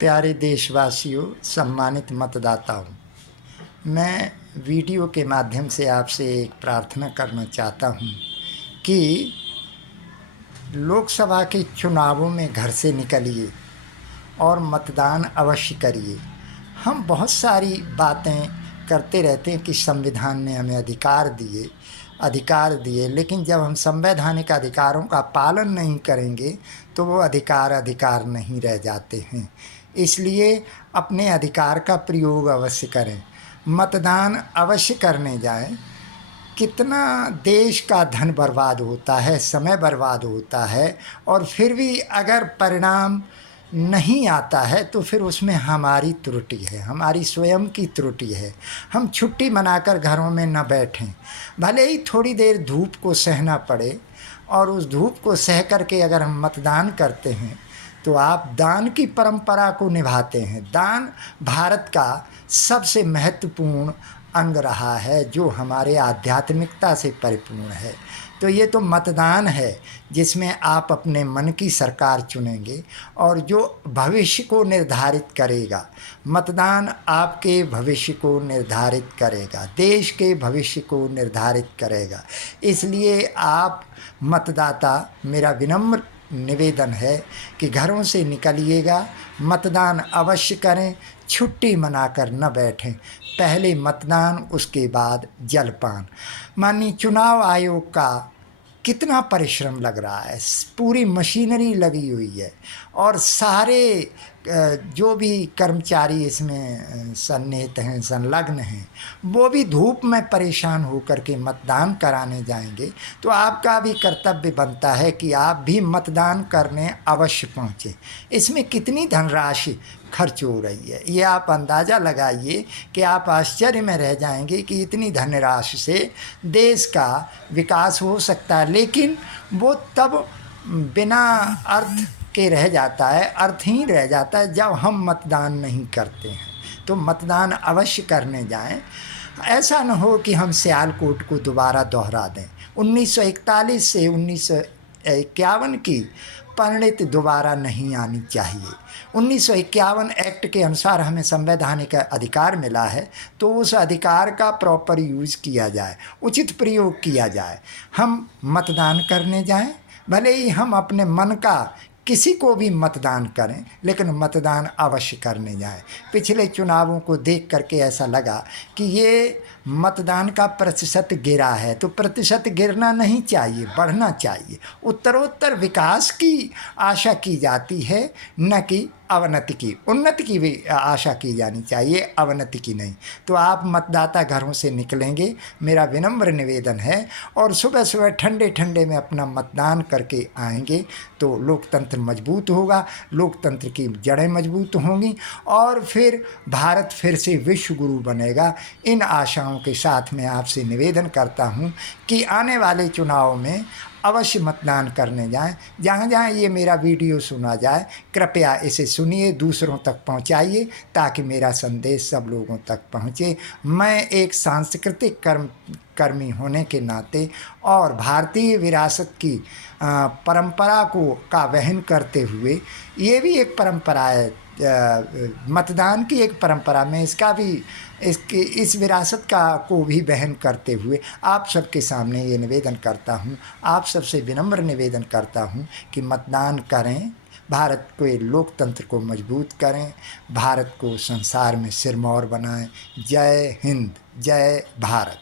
प्यारे देशवासियों, सम्मानित मतदाताओं, मैं वीडियो के माध्यम से आपसे एक प्रार्थना करना चाहता हूँ कि लोकसभा के चुनावों में घर से निकलिए और मतदान अवश्य करिए। हम बहुत सारी बातें करते रहते हैं कि संविधान ने हमें अधिकार दिए, लेकिन जब हम संवैधानिक अधिकारों का पालन नहीं करेंगे तो वो अधिकार नहीं रह जाते हैं। इसलिए अपने अधिकार का प्रयोग अवश्य करें, मतदान अवश्य करने जाएं। कितना देश का धन बर्बाद होता है, समय बर्बाद होता है, और फिर भी अगर परिणाम नहीं आता है तो फिर उसमें हमारी त्रुटि है, हमारी स्वयं की त्रुटि है। हम छुट्टी मनाकर घरों में न बैठें, भले ही थोड़ी देर धूप को सहना पड़े, और उस धूप को सह करके अगर हम मतदान करते हैं तो आप दान की परंपरा को निभाते हैं। दान भारत का सबसे महत्वपूर्ण अंग रहा है, जो हमारे आध्यात्मिकता से परिपूर्ण है। तो ये तो मतदान है जिसमें आप अपने मन की सरकार चुनेंगे और जो भविष्य को निर्धारित करेगा। मतदान आपके भविष्य को निर्धारित करेगा, देश के भविष्य को निर्धारित करेगा। इसलिए आप मतदाता, मेरा विनम्र निवेदन है कि घरों से निकलिएगा, मतदान अवश्य करें, छुट्टी मनाकर न बैठें। पहले मतदान, उसके बाद जलपान। माननीय चुनाव आयोग का कितना परिश्रम लग रहा है, पूरी मशीनरी लगी हुई है, और सारे जो भी कर्मचारी इसमें सन्निहित हैं, संलग्न हैं, वो भी धूप में परेशान होकर के मतदान कराने जाएंगे। तो आपका भी कर्तव्य बनता है कि आप भी मतदान करने अवश्य पहुँचें। इसमें कितनी धनराशि खर्च हो रही है, ये आप अंदाज़ा लगाइए कि आप आश्चर्य में रह जाएंगे कि इतनी धनराशि से देश का विकास हो सकता है, लेकिन वो तब बिना अर्थ के रह जाता है, अर्थहीन रह जाता है जब हम मतदान नहीं करते हैं। तो मतदान अवश्य करने जाएं। ऐसा न हो कि हम सियालकोट को दोबारा दोहरा दें। 1941 से 1951 की परिणति दोबारा नहीं आनी चाहिए। 1951 एक्ट के अनुसार हमें संवैधानिक अधिकार मिला है, तो उस अधिकार का प्रॉपर यूज़ किया जाए, उचित प्रयोग किया जाए। हम मतदान करने जाएं, भले ही हम अपने मन का किसी को भी मतदान करें, लेकिन मतदान अवश्य करने जाएं। पिछले चुनावों को देख करके ऐसा लगा कि ये मतदान का प्रतिशत गिरा है, तो प्रतिशत गिरना नहीं चाहिए, बढ़ना चाहिए। उत्तरोत्तर विकास की आशा की जाती है, न कि अवनति की। उन्नति की भी आशा की जानी चाहिए, अवनति की नहीं। तो आप मतदाता घरों से निकलेंगे, मेरा विनम्र निवेदन है, और सुबह सुबह ठंडे ठंडे में अपना मतदान करके आएंगे तो लोकतंत्र मजबूत होगा, लोकतंत्र की जड़ें मजबूत होंगी, और फिर भारत फिर से विश्व गुरु बनेगा। इन आशाओं के साथ मैं आपसे निवेदन करता हूँ कि आने वाले चुनाव में अवश्य मतदान करने जाएं। जहाँ जहाँ ये मेरा वीडियो सुना जाए, कृपया इसे सुनिए, दूसरों तक पहुँचाइए, ताकि मेरा संदेश सब लोगों तक पहुँचे। मैं एक सांस्कृतिक कर्मी होने के नाते और भारतीय विरासत की परंपरा का वहन करते हुए, ये भी एक परंपरा है, मतदान की एक परंपरा में इस विरासत को भी वहन करते हुए आप सबके सामने ये निवेदन करता हूँ, आप सबसे विनम्र निवेदन करता हूँ कि मतदान करें, भारत के लोकतंत्र को मजबूत करें, भारत को संसार में सिरमौर बनाएं। जय हिंद, जय भारत।